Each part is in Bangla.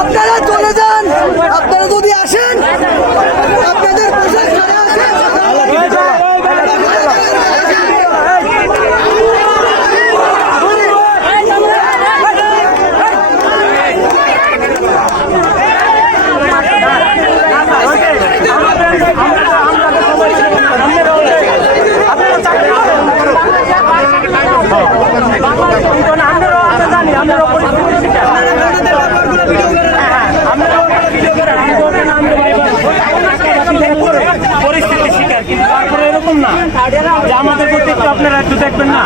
আপনারা চলে যান, আপনারা যদি আসেন আপনাদের পরিস্থিতি শিকার, কিন্তু তারপরে এরকম না যে আমাদের প্রতি একটু আপনারা একটু দেখবেন না।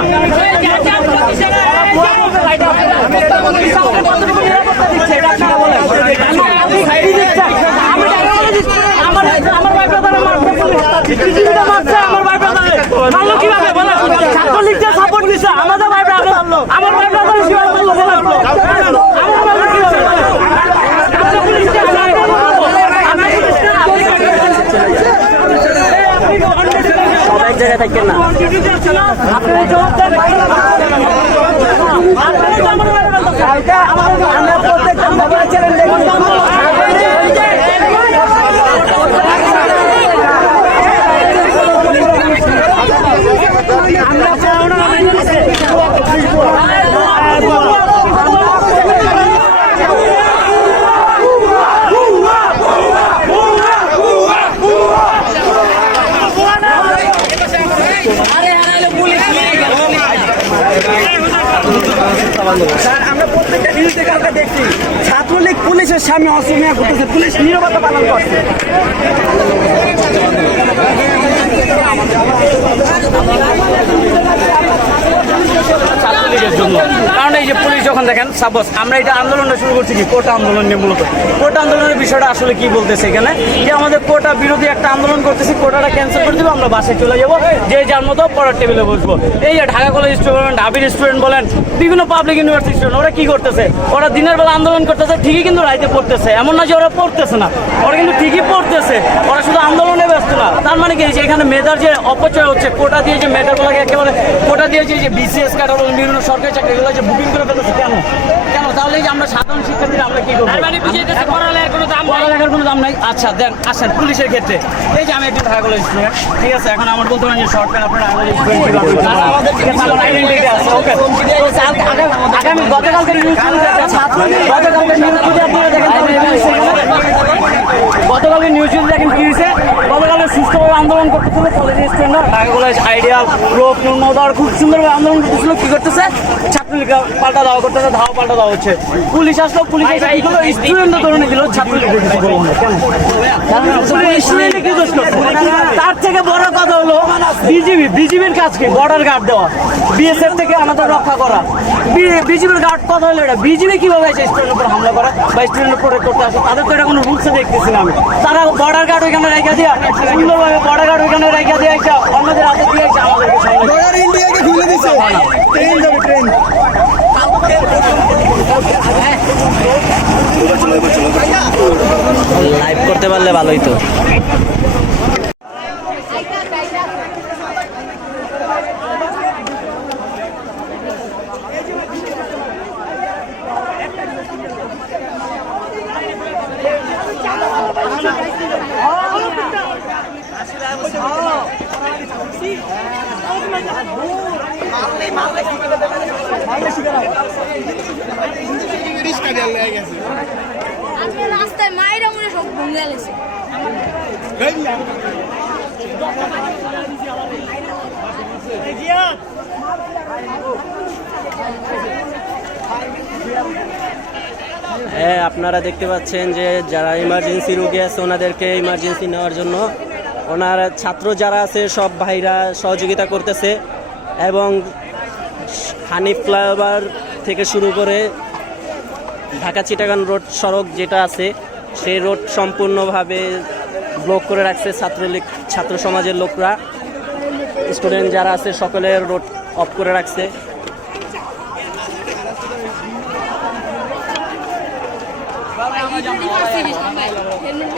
এক জায়গায় থাকেন না। আমরা প্রত্যেকটা নিউজ থেকে আমরা দেখছি ছাত্রলীগ পুলিশের সামনে অসমীয়া ঘটেছে, পুলিশ নীরবতা পালন করছে। ছাত্রলীগের জন্য, কারণ এই যে পুলিশ যখন দেখেন সাপোজ আমরা এটা আন্দোলনটা শুরু করছি কি কোটা আন্দোলন নিয়ে, মূলত কোটা আন্দোলনের বিষয়টা আসলে কি বলতেছে এখানে যে আমাদের কোটা বিরোধী একটা আন্দোলন করতেছি, কোটাটা ক্যান্সেল করে দেবো, আমরা বাসায় চলে যাবো, যে যার মতো পড়ার টেবিলে বসবো। এই যে ঢাকা কলেজ স্টুডেন্ট, ঢাবির স্টুডেন্ট বলেন, বিভিন্ন পাবলিক ইউনিভার্সিটি স্টুডেন্ট, ওরা কি করতেছে? ওরা দিনের বেলা আন্দোলন করতেছে ঠিকই, কিন্তু রাইতে পড়তেছে। এমন না যে ওরা পড়তেছে না, ওরা কিন্তু ঠিকই পড়তেছে, ওরা শুধু আন্দোলনে ব্যস্ত না। তার মানে কি, যে এখানে মেধার যে অপচয় হচ্ছে, কোটা দিয়ে যে মেধাগুলোকে একেবারে কোটা দিয়ে যে বিসিএস কার্ড এবং বিভিন্ন সরকারি চাকরিগুলো যে বুকিং করে ফেলতেছে, কেন কেন? তাহলে এই যে আমরা সাধারণ শিক্ষার্থীরা আমরা কি করবো? পড়ালেখার কোনো দাম নাই। আচ্ছা দেন, আসেন পুলিশের ক্ষেত্রে। এই যে আমি একটু ঢাকা কলেজ স্টুডেন্ট, ঠিক আছে, এখন আমার বলতে পারেন যে শর্ট প্যান্ট আপনার আইডেন্টিটি আছে, ওকে। আগামী গতকালকে নিউজ গতকালকে নিউজ দেখেন কি হয়েছে। গতকালকে সুস্থভাবে আন্দোলন করতেছিল কলেজের স্টুডেন্টরা, Dhaka college, ideal, rope, Narmada খুব সুন্দরভাবে আন্দোলন করতেছিল। কি করতেছে? ছাত্রলীগরা পাল্টা দেওয়া করতেছে, ধাওয়া পাল্টা দেওয়া হচ্ছে। পুলিশ আসলো, পুলিশ স্টুডেন্টরা ধরে দিল, ছাত্রলীগ তার থেকে বড় কথা হলো বিজিবির কাজ কি? বর্ডার গার্ড দেওয়া, বিএসএফ থেকে আমাদের রক্ষা করা। বিজিবির গার্ড কথা হলো এটা। বিজিবি কিভাবে আছে স্টুডেন্টের উপর হামলা করা বা স্টুডেন্টের প্রোটেক্ট করতে আসে? তাদের তো এটা কোনো রুলসে দেখতেছি না আমি। তারা বর্ডার গার্ড ওইখানে রেখা দিয়া, সুন্দরভাবে বর্ডার গার্ড ওইখানে রেখা দিয়ে একটা অন্যদের হাতে দিয়ে আমাদেরকে ইন্ডিয়াকে খুলে দিচ্ছে। ট্রেন যাবে, ট্রেন লাইভ করতে পারলে ভালোই তো। রাস্তায় মায়েরা মনে সব ভঙ্গে গেছে। হ্যাঁ, আপনারা দেখতে পাচ্ছেন যে যারা ইমার্জেন্সি রোগী আছে ওনাদেরকে ইমার্জেন্সি নেওয়ার জন্য ওনার ছাত্র যারা আছে সব ভাইরা সহযোগিতা করতেছে, এবং হানিফ ফ্লাইওভার থেকে শুরু করে ঢাকা চিটাগাং রোড সড়ক যেটা আছে সেই রোড সম্পূর্ণভাবে ব্লক করে রাখছে ছাত্র সমাজের লোকরা। স্টুডেন্ট যারা আছে সকলের রোড অফ করে রাখছে। হেলমেট